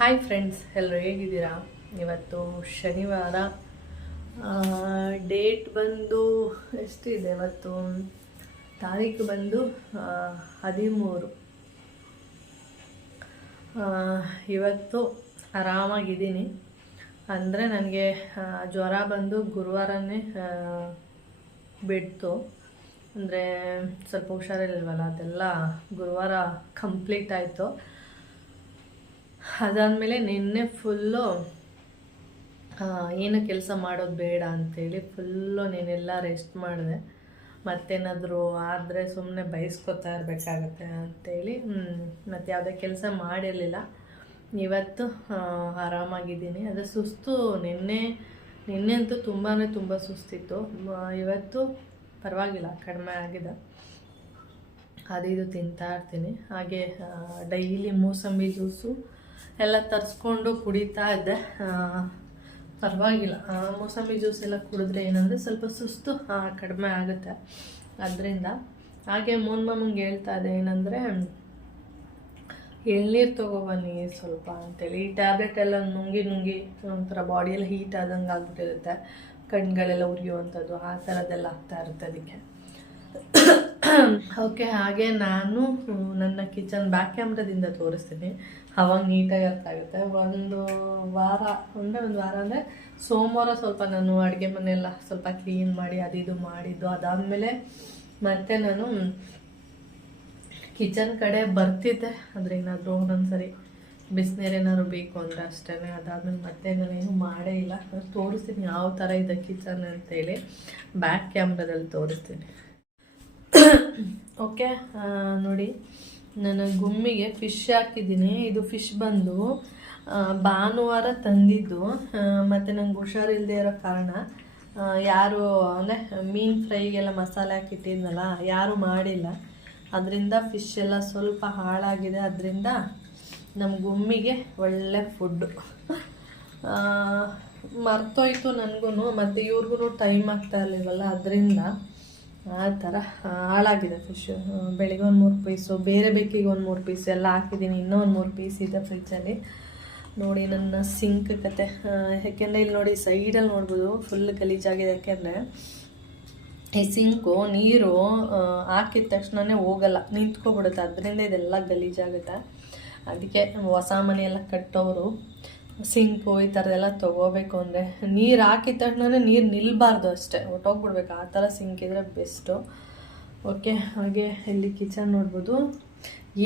Hi friends ಎಲ್ಲರೂ ಹೇಗಿದ್ದೀರಾ? ಇವತ್ತು ಶನಿವಾರ. ಡೇಟ್ ಬಂದು ಎಷ್ಟಿದೆ ಇವತ್ತು? ತಾರೀಕು ಬಂದು ಹದಿಮೂರು. ಇವತ್ತು ಆರಾಮಾಗಿದ್ದೀನಿ. ಅಂದರೆ ನನಗೆ ಜ್ವರ ಬಂದು ಗುರುವಾರನೇ ಬಿಡ್ತು. ಅಂದರೆ ಸ್ವಲ್ಪ ಹುಷಾರಿಲ್ವಲ್ಲ ಅದೆಲ್ಲ ಗುರುವಾರ ಕಂಪ್ಲೀಟ್ ಆಯಿತು. ಅದಾದಮೇಲೆ ನಿನ್ನೆ ಫುಲ್ಲು ಏನು ಕೆಲಸ ಮಾಡೋದು ಬೇಡ ಅಂಥೇಳಿ ಫುಲ್ಲು ನೀನೆಲ್ಲ ರೆಸ್ಟ್ ಮಾಡಿದೆ. ಮತ್ತೇನಾದರೂ ಆದರೆ ಸುಮ್ಮನೆ ಬಯಸ್ಕೊತಾ ಇರಬೇಕಾಗತ್ತೆ ಅಂತೇಳಿ ಮತ್ತು ಯಾವುದೇ ಕೆಲಸ ಮಾಡಿರಲಿಲ್ಲ. ಇವತ್ತು ಆರಾಮಾಗಿದ್ದೀನಿ. ಅದು ಸುಸ್ತು ನಿನ್ನೆ ನಿನ್ನೆ ಅಂತೂ ತುಂಬಾ ತುಂಬ ಸುಸ್ತಿತ್ತು ಇವತ್ತು ಪರವಾಗಿಲ್ಲ, ಕಡಿಮೆ ಆಗಿದೆ. ಅದು ಇದು ತಿಂತಾ ಇರ್ತೀನಿ. ಹಾಗೆ ಡೈಲಿ ಮೂಸಂಬಿ ಜ್ಯೂಸು ಎಲ್ಲ ತರಿಸ್ಕೊಂಡು ಕುಡಿತಾ ಇದ್ದೆ. ಪರವಾಗಿಲ್ಲ. ಮೂಸಂಬಿ ಜ್ಯೂಸ್ ಎಲ್ಲ ಕುಡಿದ್ರೆ ಏನಂದರೆ ಸ್ವಲ್ಪ ಸುಸ್ತು ಕಡಿಮೆ ಆಗುತ್ತೆ. ಅದರಿಂದ. ಹಾಗೆ ಮೂನ್ ಮಾಮಂಗೆ ಹೇಳ್ತಾ ಇದೆ ಏನಂದರೆ, ಎಳ್ನೀರು ತೊಗೊಬನ್ನಿ ಸ್ವಲ್ಪ ಅಂತೇಳಿ. ಈ ಟ್ಯಾಬ್ಲೆಟ್ ಎಲ್ಲ ನುಂಗಿ ನುಂಗಿ ಒಂಥರ ಬಾಡಿಯೆಲ್ಲ ಹೀಟ್ ಆದಂಗೆ ಆಗ್ಬಿಟ್ಟಿರುತ್ತೆ. ಕಣ್ಗಳೆಲ್ಲ ಉರಿಯುವಂಥದ್ದು ಆ ಥರದ್ದೆಲ್ಲ ಆಗ್ತಾ ಇರುತ್ತೆ ಅದಕ್ಕೆ. ಓಕೆ ಹಾಗೆ ನಾನು ನನ್ನ ಕಿಚನ್ ಬ್ಯಾಕ್ ಕ್ಯಾಮ್ರಾದಿಂದ ತೋರಿಸ್ತೀನಿ. ಅವಾಗ ನೀಟಾಗಿ ಅರ್ಥ ಆಗುತ್ತೆ. ಒಂದು ವಾರ ಅಂದರೆ ಒಂದು ವಾರ ಅಂದರೆ ಸೋಮವಾರ ಸ್ವಲ್ಪ ನಾನು ಅಡುಗೆ ಮನೆಯೆಲ್ಲ ಸ್ವಲ್ಪ ಕ್ಲೀನ್ ಮಾಡಿ, ಅದು ಇದು ಮಾಡಿದ್ದು. ಅದಾದಮೇಲೆ ಮತ್ತೆ ನಾನು ಕಿಚನ್ ಕಡೆ ಬರ್ತಿದ್ದೆ. ಆದರೆ ಏನಾದರೂ ಒಂದೊಂದ್ಸರಿ ಬಿಸಿನೀರು ಏನಾದ್ರು ಬೇಕು ಅಂದರೆ ಅಷ್ಟೇ ಅದಾದಮೇಲೆ ಮತ್ತೆ ನಾನೇನು ಮಾಡೇ ಇಲ್ಲ. ತೋರಿಸ್ತೀನಿ ಯಾವ ಥರ ಇದೆ ಕಿಚನ್ ಅಂತೇಳಿ. ಬ್ಯಾಕ್ ಕ್ಯಾಮ್ರಾದಲ್ಲಿ ತೋರಿಸ್ತೀನಿ. ಓಕೆ ನೋಡಿ. ನಾನು ಗುಮ್ಮಿಗೆ ಫಿಶ್ ಹಾಕಿದ್ದೀನಿ. ಇದು ಫಿಶ್ ಬಂದು ಭಾನುವಾರ ತಂದಿದ್ದು. ಮತ್ತು ನಂಗೆ ಹುಷಾರಿಲ್ಲದೆ ಇರೋ ಕಾರಣ ಯಾರು, ಅಂದರೆ ಮೀನು ಫ್ರೈಗೆಲ್ಲ ಮಸಾಲೆ ಹಾಕಿಟ್ಟಿದ್ನಲ್ಲ, ಯಾರು ಮಾಡಿಲ್ಲ. ಅದರಿಂದ ಫಿಶ್ ಎಲ್ಲ ಸ್ವಲ್ಪ ಹಾಳಾಗಿದೆ. ಅದರಿಂದ ನಮ್ಮ ಗುಮ್ಮಿಗೆ ಒಳ್ಳೆ ಫುಡ್ಡು ಮರ್ತೋಯ್ತು ನನಗೂ ಮತ್ತು ಇವ್ರಿಗೂ ಟೈಮ್ ಆಗ್ತಾ ಇರಲಿಲ್ವಲ್ಲ, ಅದರಿಂದ ಆ ಥರ ಹಾಳಾಗಿದೆ ಫಿಶ್ ಬೆಳಿಗ್ಗೆ ಒಂದು ಮೂರು ಪೀಸು ಬೇರೆ ಬೇಕಿಗೆ ಒಂದು ಮೂರು ಪೀಸ್ ಎಲ್ಲ ಹಾಕಿದ್ದೀನಿ, ಇನ್ನೂ ಒಂದು ಮೂರು ಪೀಸ್ ಇದೆ ಫ್ರಿಜ್ಜಲ್ಲಿ ನೋಡಿ ನನ್ನ ಸಿಂಕ್ ಕತೆ. ಯಾಕೆಂದರೆ ಇಲ್ಲಿ ನೋಡಿ ಸೈಡಲ್ಲಿ ನೋಡ್ಬೋದು ಫುಲ್ ಗಲೀಜಾಗಿದೆ ಯಾಕೆಂದರೆ ಈ ಸಿಂಕು ನೀರು ಹಾಕಿದ ತಕ್ಷಣವೇ ಹೋಗಲ್ಲ, ನಿಂತ್ಕೊಬಿಡುತ್ತೆ. ಅದರಿಂದ ಇದೆಲ್ಲ ಗಲೀಜಾಗುತ್ತೆ. ಅದಕ್ಕೆ ಹೊಸ ಮನೆಯೆಲ್ಲ ಕಟ್ಟೋರು ಸಿಂಕು ಈ ಥರದೆಲ್ಲ ತೊಗೋಬೇಕು ಅಂದರೆ ನೀರು ಹಾಕಿದ ತಕ್ಷಣ ನೀರು ನಿಲ್ಲಬಾರ್ದು ಅಷ್ಟೇ. ಹೊಟ್ಟೋಗ್ಬಿಡ್ಬೇಕು ಆ ಥರ ಸಿಂಕ್ ಇದ್ರೆ ಬೆಸ್ಟು ಓಕೆ ಹಾಗೆ ಇಲ್ಲಿ ಕಿಚನ್ ನೋಡ್ಬೋದು.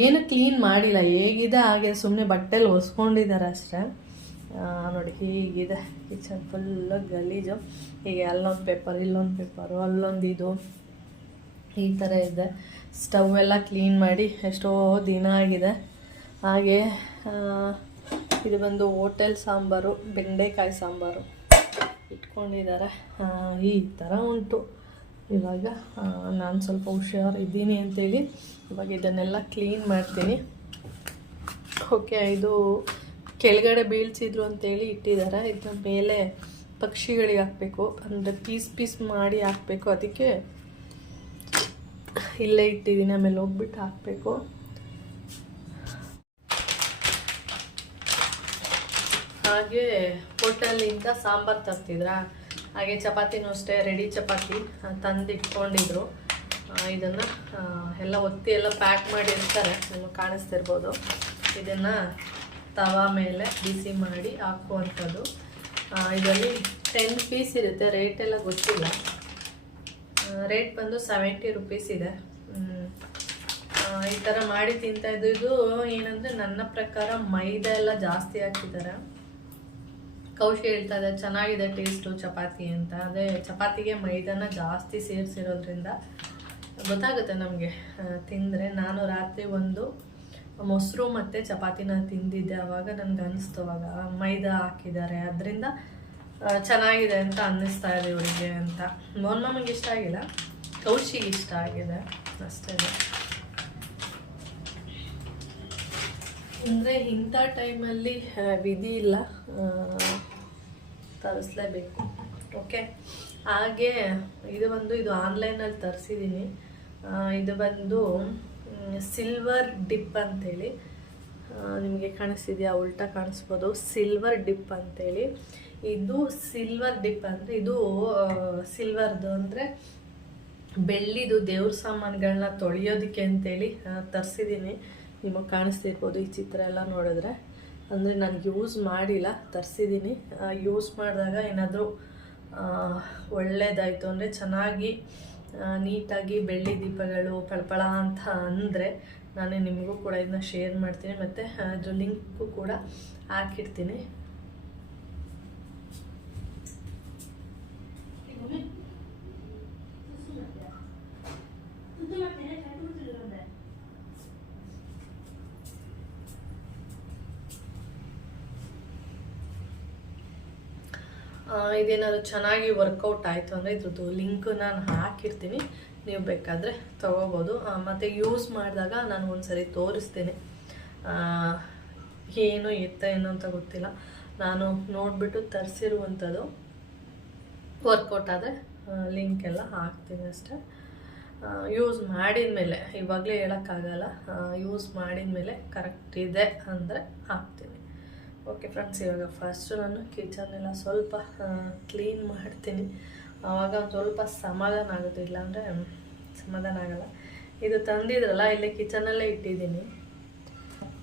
ಏನು ಕ್ಲೀನ್ ಮಾಡಿಲ್ಲ. ಹೇಗಿದೆ, ಹಾಗೆ ಸುಮ್ಮನೆ ಬಟ್ಟೆಲಿ ಒಸ್ಕೊಂಡಿದ್ದಾರೆ ಅಷ್ಟೇ. ನೋಡಿ ಹೀಗಿದೆ. ಕಿಚನ್ ಫುಲ್ಲು ಗಲೀಜು. ಹೀಗೆ ಅಲ್ಲೊಂದು ಪೇಪರ್ ಇಲ್ಲೊಂದು ಪೇಪರು ಅಲ್ಲೊಂದು ಇದು. ಈ ಥರ ಇದೆ. ಸ್ಟವ್ ಎಲ್ಲ ಕ್ಲೀನ್ ಮಾಡಿ ಎಷ್ಟೋ ದಿನ ಆಗಿದೆ. ಹಾಗೆ ಇದು ಬಂದು ಹೋಟೆಲ್ ಸಾಂಬಾರು, ಬೆಂಡೆಕಾಯಿ ಸಾಂಬಾರು ಇಟ್ಕೊಂಡಿದ್ದಾರೆ. ಈ ಥರ ಉಂಟು. ಇವಾಗ ನಾನು ಸ್ವಲ್ಪ ಹುಷಾರು ಇದ್ದೀನಿ ಅಂತೇಳಿ ಇವಾಗ ಇದನ್ನೆಲ್ಲ ಕ್ಲೀನ್ ಮಾಡ್ತೀನಿ. ಓಕೆ ಇದು ಕೆಳಗಡೆ ಬೀಳ್ಸಿದ್ರು ಅಂತೇಳಿ ಇಟ್ಟಿದ್ದಾರೆ. ಇದ್ರ ಮೇಲೆ ಪಕ್ಷಿಗಳಿಗೆ ಹಾಕಬೇಕು. ಅಂದರೆ ಪೀಸ್ ಪೀಸ್ ಮಾಡಿ ಹಾಕಬೇಕು. ಅದಕ್ಕೆ ಇಲ್ಲೇ ಇಟ್ಟಿದ್ದೀನಿ, ಆಮೇಲೆ ಹೋಗ್ಬಿಟ್ಟು ಹಾಕಬೇಕು. ಹಾಗೆ ಹೋಟೆಲಿಂದ ಸಾಂಬಾರು ತರ್ತಿದ್ರ? ಹಾಗೆ ಚಪಾತಿನೂ ಅಷ್ಟೇ ರೆಡಿ ಚಪಾತಿ ತಂದು ಇಟ್ಕೊಂಡಿದ್ರು ಇದನ್ನು ಎಲ್ಲ ಒತ್ತಿ ಎಲ್ಲ ಪ್ಯಾಕ್ ಮಾಡಿರ್ತಾರೆ, ನಿಮಗೆ ಕಾಣಿಸ್ತಿರ್ಬೋದು. ಇದನ್ನು ತವಾ ಮೇಲೆ ಬಿಸಿ ಮಾಡಿ ಹಾಕುವಂಥದ್ದು. ಇದರಲ್ಲಿ ಟೆನ್ ಪೀಸ್ ಇರುತ್ತೆ ರೇಟ್ ಎಲ್ಲ ಗೊತ್ತಿಲ್ಲ. ರೇಟ್ ಬಂದು ಸೆವೆಂಟಿ ರುಪೀಸ್ ಇದೆ. ಈ ಥರ ಮಾಡಿ ತಿಂತಾಯಿದ್ದು ಇದು ಏನಂದರೆ ನನ್ನ ಪ್ರಕಾರ ಮೈದಾ ಎಲ್ಲ ಜಾಸ್ತಿ ಹಾಕಿದ್ದಾರೆ. ಕೌಶಿ ಹೇಳ್ತಾ ಇದೆ ಚೆನ್ನಾಗಿದೆ ಟೇಸ್ಟು ಚಪಾತಿ ಅಂತ. ಅದೇ ಚಪಾತಿಗೆ ಮೈದಾನ ಜಾಸ್ತಿ ಸೇರಿಸಿರೋದ್ರಿಂದ ಗೊತ್ತಾಗುತ್ತೆ ನಮಗೆ. ತಿಂದರೆ ನಾನು ರಾತ್ರಿ ಒಂದು ಮೊಸರು ಮತ್ತು ಚಪಾತಿನ ತಿಂದಿದ್ದೆ. ಆವಾಗ ನನಗೆ ಅನ್ನಿಸ್ತು ಅವಾಗ ಮೈದಾ ಹಾಕಿದ್ದಾರೆ. ಅದರಿಂದ ಚೆನ್ನಾಗಿದೆ ಅಂತ ಅನ್ನಿಸ್ತಾ ಇದೆ ಇವರಿಗೆ ಅಂತ. ಮೋನ್ ಇಷ್ಟ ಆಗಿಲ್ಲ. ಕೌಶಿಗೆ ಇಷ್ಟ ಆಗಿದೆ. ಅಷ್ಟೇ. ಅಂದರೆ ಇಂಥ ಟೈಮಲ್ಲಿ ವಿಧಿ ಇಲ್ಲ. ತರಿಸ್ಲೇಬೇಕು. ಓಕೆ ಹಾಗೆ ಇದು ಬಂದು ಇದು ಆನ್ಲೈನಲ್ಲಿ ತರಿಸಿದ್ದೀನಿ ಇದು ಬಂದು ಸಿಲ್ವರ್ ಡಿಪ್ ಅಂತೇಳಿ. ನಿಮಗೆ ಕಾಣಿಸ್ತಿದೆಯಾ? ಉಲ್ಟಾ ಕಾಣಿಸ್ಬೋದು. ಸಿಲ್ವರ್ ಡಿಪ್ ಅಂತೇಳಿ. ಇದು ಸಿಲ್ವರ್ ಡಿಪ್ ಅಂದರೆ, ಇದು ಸಿಲ್ವರ್ದು ಅಂದರೆ, ಬೆಳ್ಳಿದು ದೇವ್ರ ಸಾಮಾನುಗಳನ್ನ ತೊಳೆಯೋದಕ್ಕೆ ಅಂತೇಳಿ ತರಿಸಿದ್ದೀನಿ ನಿಮಗೆ ಕಾಣಿಸ್ತಿರ್ಬೋದು ಈ ಚಿತ್ರ ಎಲ್ಲ ನೋಡಿದ್ರೆ. ಅಂದರೆ ನಾನು ಯೂಸ್ ಮಾಡಿಲ್ಲ ತರಿಸಿದ್ದೀನಿ ಯೂಸ್ ಮಾಡಿದಾಗ ಏನಾದರೂ ಒಳ್ಳೆಯದಾಯಿತು ಅಂದರೆ ಚೆನ್ನಾಗಿ ನೀಟಾಗಿ ಬೆಳ್ಳಿ ದೀಪಗಳು, ಪಳಪಳ ಅಂತ ಅಂದರೆ ನಾನು ನಿಮಗೂ ಕೂಡ ಇದನ್ನ ಶೇರ್ ಮಾಡ್ತೀನಿ. ಮತ್ತು ಅದ್ರ ಲಿಂಕು ಕೂಡ ಹಾಕಿರ್ತೀನಿ ಆ, ಇದೇನಾದ್ರು ಚೆನ್ನಾಗಿ ವರ್ಕೌಟ್ ಆಯಿತು ಅಂದರೆ ಇದ್ರದ್ದು ಲಿಂಕ್ ನಾನು ಹಾಕಿರ್ತೀನಿ. ನೀವು ಬೇಕಾದರೆ ತೊಗೋಬೋದು. ಮತ್ತು ಯೂಸ್ ಮಾಡಿದಾಗ ನಾನು ಒಂದ್ಸರಿ ತೋರಿಸ್ತೀನಿ. ಆ, ಏನು ಎತ್ತ ಏನು ಅಂತ ಗೊತ್ತಿಲ್ಲ. ನಾನು ನೋಡಿಬಿಟ್ಟು ತರಿಸಿರುವಂಥದ್ದು. ವರ್ಕೌಟ್ ಆದರೆ ಲಿಂಕ್ ಎಲ್ಲ ಹಾಕ್ತೀನಿ ಅಷ್ಟೇ. ಯೂಸ್ ಮಾಡಿದ ಮೇಲೆ ಇವಾಗಲೇ ಹೇಳೋಕ್ಕಾಗಲ್ಲ. ಯೂಸ್ ಮಾಡಿದ ಮೇಲೆ ಕರೆಕ್ಟ್ ಇದೆ ಅಂದರೆ ಹಾಕ್ತೀನಿ. ಓಕೆ ಫ್ರೆಂಡ್ಸ್, ಇವಾಗ ಫಸ್ಟು ನಾನು ಕಿಚನ್ ಎಲ್ಲ ಸ್ವಲ್ಪ ಕ್ಲೀನ್ ಮಾಡ್ತೀನಿ. ಆವಾಗ ಸ್ವಲ್ಪ ಸಮಾಧಾನ ಆಗುತ್ತೆ, ಇಲ್ಲಾಂದರೆ ಸಮಾಧಾನ ಆಗಲ್ಲ. ಇದು ತಂದಿದ್ರಲ್ಲ, ಇಲ್ಲೇ ಕಿಚನಲ್ಲೇ ಇಟ್ಟಿದ್ದೀನಿ.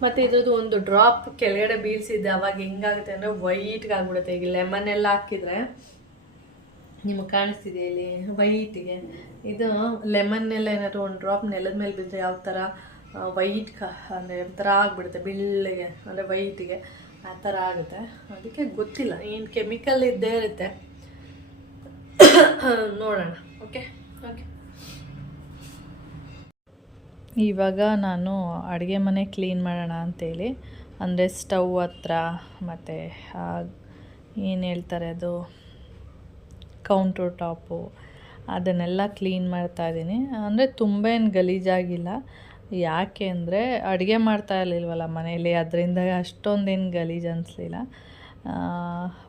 ಮತ್ತು ಇದ್ರದ್ದು ಒಂದು ಡ್ರಾಪ್ ಕೆಳಗಡೆ ಬೀಳ್ಸಿದ್ದೆ, ಅವಾಗ ಹೆಂಗಾಗುತ್ತೆ ಅಂದರೆ ವೈಟ್ಗೆ ಆಗ್ಬಿಡುತ್ತೆ. ಈಗ ಲೆಮನ್ ಎಲ್ಲ ಹಾಕಿದರೆ ನಿಮಗೆ ಕಾಣಿಸ್ತಿದೆ ಇಲ್ಲಿ? ವೈಟಿಗೆ ಇದು ಲೆಮನ್ನೆಲ್ಲ ಏನಾದ್ರು ಒಂದು ಡ್ರಾಪ್ ನೆಲದ ಮೇಲೆ ಬಿದ್ದರೆ ಯಾವ ಥರ ವೈಟ್ ಅಂದರೆ ಒಂಥರ ಆಗಿಬಿಡುತ್ತೆ, ಬಿಳ್ಳಿಗೆ, ಅಂದರೆ ವೈಟಿಗೆ ಆ ಥರ ಆಗುತ್ತೆ. ಅದಕ್ಕೆ ಗೊತ್ತಿಲ್ಲ, ಏನು ಕೆಮಿಕಲ್ ಇದ್ದೇ ಇರುತ್ತೆ. ನೋಡೋಣ. ಓಕೆ ಓಕೆ ಇವಾಗ ನಾನು ಅಡುಗೆ ಮನೆ ಕ್ಲೀನ್ ಮಾಡೋಣ ಅಂತೇಳಿ, ಅಂದರೆ ಸ್ಟವ್ ಹತ್ರ, ಮತ್ತು ಏನು ಹೇಳ್ತಾರೆ ಅದು ಕೌಂಟರ್ ಟಾಪು ಅದನ್ನೆಲ್ಲ ಕ್ಲೀನ್ ಮಾಡ್ತಾ ಇದ್ದೀನಿ. ಅಂದರೆ ತುಂಬ ಏನು ಗಲೀಜಾಗಿಲ್ಲ. ಯಾಕೆ ಅಂದರೆ ಅಡುಗೆ ಮಾಡ್ತಾ ಇರಲಿಲ್ವಲ್ಲ ಮನೆಯಲ್ಲಿ, ಅದರಿಂದ ಅಷ್ಟೊಂದೇನು ಗಲೀಜು ಅನಿಸ್ಲಿಲ್ಲ.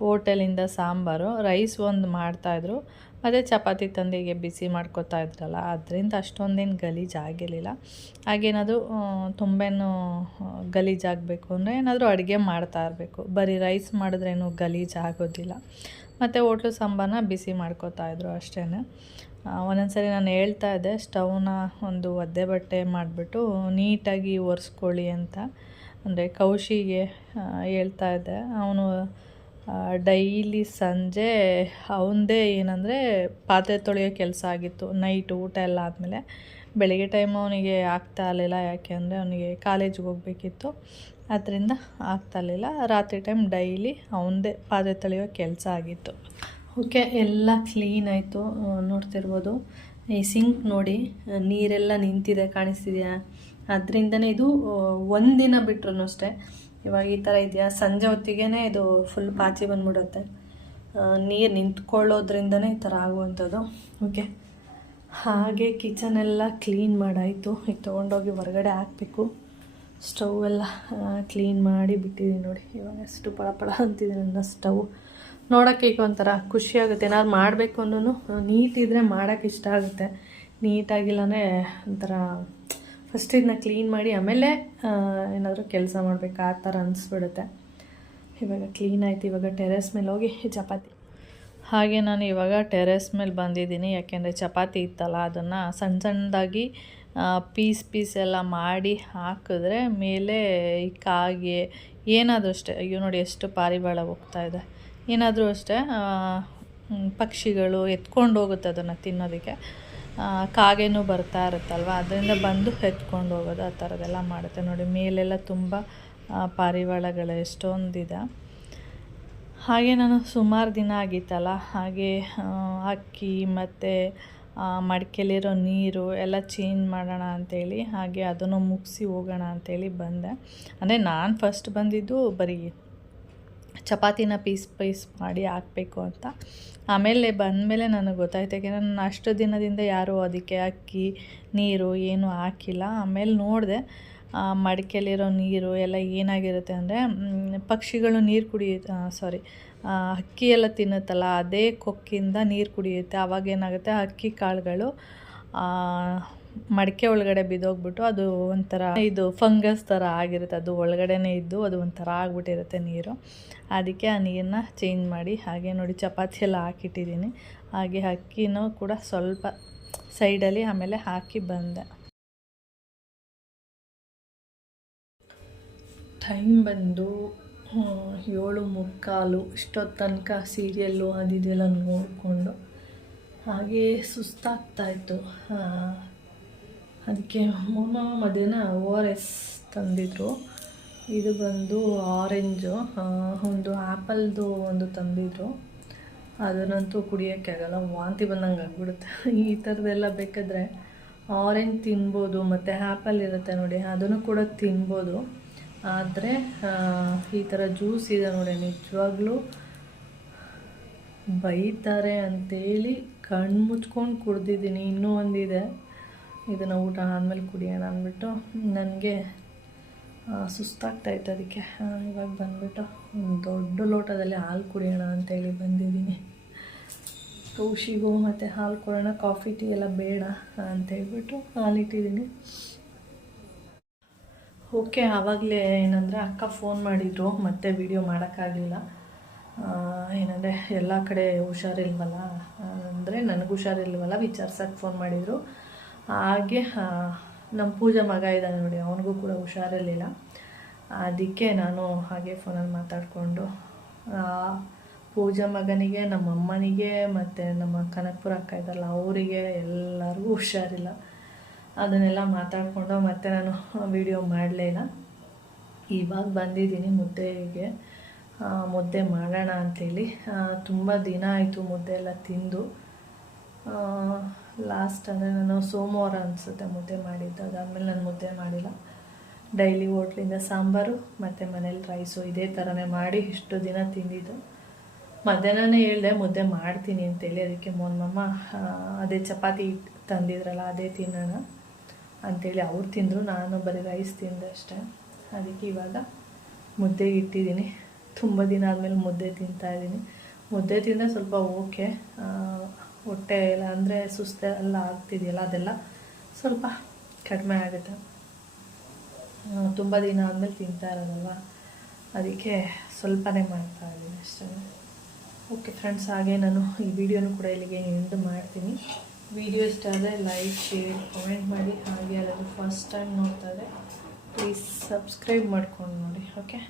ಹೋಟೆಲಿಂದ ಸಾಂಬಾರು, ರೈಸ್ ಒಂದು ಮಾಡ್ತಾಯಿದ್ರು ಮತ್ತು ಚಪಾತಿ ತಂದಿಗೆ ಬಿಸಿ ಮಾಡ್ಕೋತಾ ಇದ್ರಲ್ಲ, ಅದರಿಂದ ಅಷ್ಟೊಂದೇನು ಗಲೀಜು ಆಗಿರಲಿಲ್ಲ. ಹಾಗೇನಾದರೂ ತುಂಬೇನು ಗಲೀಜಾಗಬೇಕು ಅಂದರೆ ಏನಾದರೂ ಅಡುಗೆ ಮಾಡ್ತಾ ಇರಬೇಕು. ಬರೀ ರೈಸ್ ಮಾಡಿದ್ರೇನು ಗಲೀಜು ಆಗೋದಿಲ್ಲ. ಮತ್ತು ಹೋಟ್ಲು ಸಾಂಬಾರನ್ನ ಬಿಸಿ ಮಾಡ್ಕೊತಾ ಇದ್ರು ಅಷ್ಟೇ ಒಂದೊಂದು ಸರಿ ನಾನು ಹೇಳ್ತಾ ಇದ್ದೆ, ಸ್ಟವ್ನ ಒಂದು ಒದ್ದೆ ಬಟ್ಟೆ ಮಾಡಿಬಿಟ್ಟು ನೀಟಾಗಿ ಒರೆಸ್ಕೊಳ್ಳಿ ಅಂತ. ಅಂದರೆ ಕೌಶಿಗೆ ಹೇಳ್ತಾ ಇದ್ದೆ. ಅವನು ಡೈಲಿ ಸಂಜೆ ಅವನದೇ ಏನಂದರೆ ಪಾತ್ರೆ ತೊಳೆಯೋ ಕೆಲಸ ಆಗಿತ್ತು, ನೈಟ್ ಊಟ ಎಲ್ಲ ಆದಮೇಲೆ. ಬೆಳಿಗ್ಗೆ ಟೈಮ್ ಅವನಿಗೆ ಆಗ್ತಾ ಇರಲಿಲ್ಲ, ಯಾಕೆ ಅಂದರೆ ಅವನಿಗೆ ಕಾಲೇಜಿಗೆ ಹೋಗಬೇಕಿತ್ತು. ಅದರಿಂದ ಆಗ್ತಾ ಇರಲಿಲ್ಲ. ರಾತ್ರಿ ಟೈಮ್ ಡೈಲಿ ಅವನದೇ ಪಾತ್ರೆ ತೊಳೆಯೋ ಕೆಲಸ ಆಗಿತ್ತು. ಓಕೆ, ಎಲ್ಲ ಕ್ಲೀನ್ ಆಯಿತು ನೋಡ್ತಿರ್ಬೋದು. ಈ ಸಿಂಕ್ ನೋಡಿ ನೀರೆಲ್ಲ ನಿಂತಿದೆ, ಕಾಣಿಸ್ತಿದೆಯಾ? ಅದರಿಂದನೇ ಇದು ಒಂದಿನ ಬಿಟ್ರು ಅಷ್ಟೇ. ಇವಾಗ ಈ ಥರ ಇದೆಯಾ? ಸಂಜೆ ಹೊತ್ತಿಗೆ ಇದು ಫುಲ್ ಪಾಚಿ ಬಂದ್ಬಿಡುತ್ತೆ. ನೀರು ನಿಂತ್ಕೊಳ್ಳೋದ್ರಿಂದನೇ ಈ ಥರ ಆಗುವಂಥದ್ದು. ಓಕೆ. ಹಾಗೆ ಕಿಚನ್ ಎಲ್ಲ ಕ್ಲೀನ್ ಮಾಡಾಯಿತು. ಈಗ ತೊಗೊಂಡೋಗಿ ಹೊರಗಡೆ ಹಾಕಬೇಕು. ಸ್ಟವ್ ಎಲ್ಲ ಕ್ಲೀನ್ ಮಾಡಿ ಬಿಟ್ಟಿದ್ದೀನಿ ನೋಡಿ. ಇವಾಗ ಅಷ್ಟು ಪಳ ಪಳ ನನ್ನ ಸ್ಟವ್ ನೋಡೋಕ್ಕೆ ಈಗ ಒಂಥರ ಖುಷಿಯಾಗುತ್ತೆ ಏನಾದ್ರು ಮಾಡಬೇಕು ಅಂದ್ರೂ ನೀಟ್ ಇದ್ದರೆ ಮಾಡೋಕ್ಕೆ ಇಷ್ಟ ಆಗುತ್ತೆ. ನೀಟಾಗಿಲ್ಲನೇ ಒಂಥರ ಫಸ್ಟ್ ಇದನ್ನ ಕ್ಲೀನ್ ಮಾಡಿ, ಆಮೇಲೆ ಏನಾದರೂ ಕೆಲಸ ಮಾಡಬೇಕು. ಆ ಥರ ಅನಿಸ್ಬಿಡುತ್ತೆ. ಇವಾಗ ಕ್ಲೀನ್ ಆಯ್ತು. ಇವಾಗ ಟೆರೆಸ್ ಮೇಲೆ ಹೋಗಿ ಚಪಾತಿ. ಹಾಗೆ ನಾನು ಇವಾಗ ಟೆರೆಸ್ ಮೇಲೆ ಬಂದಿದ್ದೀನಿ. ಯಾಕೆಂದರೆ ಚಪಾತಿ ಇತ್ತಲ್ಲ, ಅದನ್ನು ಸಣ್ಣ ಸಣ್ಣದಾಗಿ ಪೀಸ್ ಪೀಸ್ ಎಲ್ಲ ಮಾಡಿ ಹಾಕಿದ್ರೆ ಮೇಲೆ ಈ ಕಾಗೆ ಏನಾದರೂ ಅಷ್ಟೇ. ಅಯ್ಯೋ ನೋಡಿ, ಎಷ್ಟು ಪಾರಿವಾಳ ಹೋಗ್ತಾ ಇದೆ. ಏನಾದರೂ ಅಷ್ಟೇ ಪಕ್ಷಿಗಳು ಎತ್ಕೊಂಡು ಹೋಗುತ್ತೆ ಅದನ್ನು ತಿನ್ನೋದಕ್ಕೆ. ಕಾಗೆನೂ ಬರ್ತಾ ಇರುತ್ತಲ್ವ? ಅದರಿಂದ ಬಂದು ಎತ್ಕೊಂಡು ಹೋಗೋದು ಆ ಥರದ್ದೆಲ್ಲ ಮಾಡುತ್ತೆ. ನೋಡಿ, ಮೇಲೆಲ್ಲ ತುಂಬ ಪಾರಿವಾಳಗಳು ಎಷ್ಟೊಂದಿದೆ. ಹಾಗೆ ನಾನು ಸುಮಾರು ದಿನ ಆಗಿತ್ತಲ್ಲ, ಹಾಗೆ ಅಕ್ಕಿ ಮತ್ತು ಮಡಿಕೆಲಿರೋ ನೀರು ಎಲ್ಲ ಚೇಂಜ್ ಮಾಡೋಣ ಅಂಥೇಳಿ ಹಾಗೆ ಅದನ್ನು ಮುಗಿಸಿ ಹೋಗೋಣ ಅಂಥೇಳಿ ಬಂದೆ. ಅಂದರೆ ನಾನು ಫಸ್ಟ್ ಬಂದಿದ್ದು ಬರೀ ಚಪಾತಿನ ಪೀಸ್ ಪೀಸ್ ಮಾಡಿ ಹಾಕಬೇಕು ಅಂತ. ಆಮೇಲೆ ಬಂದಮೇಲೆ ನನಗೆ ಗೊತ್ತಾಯ್ತು ಯಾಕೆ ನಾನು ಅಷ್ಟು ದಿನದಿಂದ ಯಾರೂ ಅದಕ್ಕೆ ಅಕ್ಕಿ, ನೀರು ಏನೂ ಹಾಕಿಲ್ಲ. ಆಮೇಲೆ ನೋಡಿದೆ ಮಡಿಕೆಯಲ್ಲಿರೋ ನೀರು ಎಲ್ಲ ಏನಾಗಿರುತ್ತೆ ಅಂದರೆ ಪಕ್ಷಿಗಳು ನೀರು ಕುಡಿಯುತ್ತೆ ಸಾರಿ ಅಕ್ಕಿ ಎಲ್ಲ ತಿನ್ನುತ್ತಲ್ಲ, ಅದೇ ಕೊಕ್ಕಿಂದ ನೀರು ಕುಡಿಯುತ್ತೆ. ಆವಾಗ ಏನಾಗುತ್ತೆ, ಅಕ್ಕಿ ಕಾಳುಗಳು ಮಡಿಕೆ ಒಳಗಡೆ ಬಿದ್ದೋಗ್ಬಿಟ್ಟು ಅದು ಒಂಥರ ಇದು ಫಂಗಸ್ ಥರ ಆಗಿರುತ್ತೆ. ಅದು ಒಳಗಡೆನೇ ಇದ್ದು ಅದು ಒಂಥರ ಆಗ್ಬಿಟ್ಟಿರುತ್ತೆ ನೀರು. ಅದಕ್ಕೆ ಆ ನೀರನ್ನ ಚೇಂಜ್ ಮಾಡಿ ಹಾಗೆ ನೋಡಿ ಚಪಾತಿ ಎಲ್ಲ ಹಾಕಿಟ್ಟಿದ್ದೀನಿ. ಹಾಗೆ ಅಕ್ಕಿನೂ ಕೂಡ ಸ್ವಲ್ಪ ಸೈಡಲ್ಲಿ ಆಮೇಲೆ ಹಾಕಿ ಬಂದೆ. ಟೈಮ್ ಬಂದು ಏಳು ಮುಕ್ಕಾಲು ಇಷ್ಟೊತ್ತು ತನಕ ಸೀರಿಯಲ್ಲು ಅದಿದೆಲ್ಲ ನೋಡಿಕೊಂಡು ಹಾಗೆ ಸುಸ್ತಾಗ್ತಾಯಿತ್ತು ಅದಕ್ಕೆ ಮೊನ್ನ ಮಧ್ಯಾಹ್ನ ಓ ಆರ್ ಎಸ್ ತಂದಿದ್ರು. ಇದು ಬಂದು ಆರೆಂಜು ಒಂದು ಆ್ಯಪಲ್ದು ಒಂದು ತಂದಿದ್ರು. ಅದನ್ನಂತೂ ಕುಡಿಯೋಕ್ಕಾಗಲ್ಲ ವಾಂತಿ ಬಂದಂಗೆ ಆಗಿಬಿಡುತ್ತೆ. ಈ ಥರದ್ದೆಲ್ಲ ಬೇಕಾದರೆ ಆರೆಂಜ್ ತಿನ್ಬೋದು, ಮತ್ತು ಆ್ಯಪಲ್ ಇರುತ್ತೆ ನೋಡಿ, ಅದನ್ನು ಕೂಡ ತಿನ್ಬೋದು. ಆದರೆ ಈ ಥರ ಜ್ಯೂಸ್ ಇದೆ ನೋಡಿ, ನಿಜವಾಗ್ಲೂ ಬೈತಾರೆ ಅಂತೇಳಿ ಕಣ್ಣು ಮುಚ್ಕೊಂಡು ಕುಡ್ದಿದ್ದೀನಿ, ಇನ್ನೂ ಒಂದಿದೆ. ಇದನ್ನು ಊಟ ಆದಮೇಲೆ ಕುಡಿಯೋಣ ಅಂದ್ಬಿಟ್ಟು ನನಗೆ ಸುಸ್ತಾಗ್ತಾಯಿತ್ತು ಅದಕ್ಕೆ. ಇವಾಗ ಬಂದುಬಿಟ್ಟು ದೊಡ್ಡ ಲೋಟದಲ್ಲಿ ಹಾಲು ಕುಡಿಯೋಣ ಅಂತೇಳಿ ಬಂದಿದ್ದೀನಿ. ಕೌಶಿಗೂ ಮತ್ತು ಹಾಲು ಕೊಡೋಣ, ಕಾಫಿ, ಟೀ ಎಲ್ಲ ಬೇಡ ಅಂತ ಹೇಳ್ಬಿಟ್ಟು ಹಾಲು ಇಟ್ಟಿದ್ದೀನಿ. ಓಕೆ, ಆವಾಗಲೇ ಏನಂದರೆ ಅಕ್ಕ ಫೋನ್ ಮಾಡಿದರು, ಮತ್ತೆ ವಿಡಿಯೋ ಮಾಡೋಕ್ಕಾಗಲಿಲ್ಲ. ಏನಂದರೆ ಎಲ್ಲ ಕಡೆ ಹುಷಾರಿಲ್ವಲ್ಲ? ಅಂದರೆ ನನಗೆ ಹುಷಾರಿಲ್ವಲ್ಲ ವಿಚಾರ್ಸಕ್ಕೆ ಫೋನ್ ಮಾಡಿದರು. ಹಾಗೆ ನಮ್ಮ ಪೂಜಾ ಮಗ ಇದ್ದಾನೆ ನೋಡಿ, ಅವನಿಗೂ ಕೂಡ ಹುಷಾರಿರಲಿಲ್ಲ. ಅದಕ್ಕೆ ನಾನು ಹಾಗೆ ಫೋನಲ್ಲಿ ಮಾತಾಡಿಕೊಂಡು ಪೂಜಾ ಮಗನಿಗೆ, ನಮ್ಮ ಅಮ್ಮನಿಗೆ, ಮತ್ತು ನಮ್ಮ ಕನಕಪುರ ಅಕ್ಕ ಇದ್ದಾರಲ್ಲ, ಅವರಿಗೆ ಎಲ್ಲರಿಗೂ ಹುಷಾರಿಲ್ಲ. ಅದನ್ನೆಲ್ಲ ಮಾತಾಡಿಕೊಂಡು ಮತ್ತೆ ನಾನು ವಿಡಿಯೋ ಮಾಡಲೇ ಇಲ್ಲ. ಇವಾಗ ಬಂದಿದ್ದೀನಿ ಮುದ್ದೆಗೆ. ಮುದ್ದೆ ಮಾಡೋಣ ಅಂಥೇಳಿ ತುಂಬ ದಿನ ಆಯಿತು ಮುದ್ದೆ ಎಲ್ಲ ತಿಂದು ಲಾಸ್ಟ್ ಅಂದರೆ ನಾನು ಸೋಮವಾರ ಅನಿಸುತ್ತೆ ಮುದ್ದೆ ಮಾಡಿದ್ದು ಅದಾದಮೇಲೆ ನಾನು ಮುದ್ದೆ ಮಾಡಿಲ್ಲ. ಡೈಲಿ ಹೋಟ್ಲಿಂದ ಸಾಂಬಾರು, ಮತ್ತು ಮನೇಲಿ ರೈಸು ಇದೇ ಥರನೇ ಮಾಡಿ ಇಷ್ಟು ದಿನ ತಿಂದಿದ್ದು. ಮಧ್ಯಾಹ್ನನೇ ಹೇಳಿದೆ ಮುದ್ದೆ ಮಾಡ್ತೀನಿ ಅಂತೇಳಿ. ಅದಕ್ಕೆ ಮಮ್ಮ ಅದೇ ಚಪಾತಿ ತಂದಿದ್ರಲ್ಲ ಅದೇ ತಿನ್ನೋಣ ಅಂಥೇಳಿ ಅವ್ರು ತಿಂದರು. ನಾನು ಬರೀ ರೈಸ್ ತಿಂದೆ ಅಷ್ಟೇ. ಅದಕ್ಕೆ ಇವಾಗ ಮುದ್ದೆಗೆ ಇಟ್ಟಿದ್ದೀನಿ. ತುಂಬ ದಿನ ಆದಮೇಲೆ ಮುದ್ದೆ ತಿಂತಾ ಇದ್ದೀನಿ. ಮುದ್ದೆ ತಿಂದರೆ ಸ್ವಲ್ಪ ಓಕೆ ಹೊಟ್ಟೆ ಎಲ್ಲ ಅಂದರೆ ಸುಸ್ತೆ ಎಲ್ಲ ಆಗ್ತಿದೆಯಲ್ಲ ಅದೆಲ್ಲ ಸ್ವಲ್ಪ ಕಡಿಮೆ ಆಗುತ್ತೆ. ತುಂಬ ದಿನ ಆದಮೇಲೆ ತಿಂತಾ ಇರೋದಲ್ವ? ಅದಕ್ಕೆ ಸ್ವಲ್ಪನೇ ಮಾಡ್ತಾ ಇದ್ದೀನಿ ಅಷ್ಟೇ. ಓಕೆ ಫ್ರೆಂಡ್ಸ್ ಹಾಗೆ ನಾನು ಈ ವಿಡಿಯೋನು ಕೂಡ ಇಲ್ಲಿಗೆ ಎಂಡ್ ಮಾಡ್ತೀನಿ. ವಿಡಿಯೋ ಇಷ್ಟ ಆದರೆ ಲೈಕ್ ಶೇರ್ ಕಮೆಂಟ್ ಮಾಡಿ. ಹಾಗೆ ಯಾರಾದರೂ ಫಸ್ಟ್ ಟೈಮ್ ನೋಡ್ತಾ ಇದ್ದರೆ ಪ್ಲೀಸ್ ಸಬ್ಸ್ಕ್ರೈಬ್ ಮಾಡ್ಕೊಂಡು ನೋಡಿ ಓಕೆ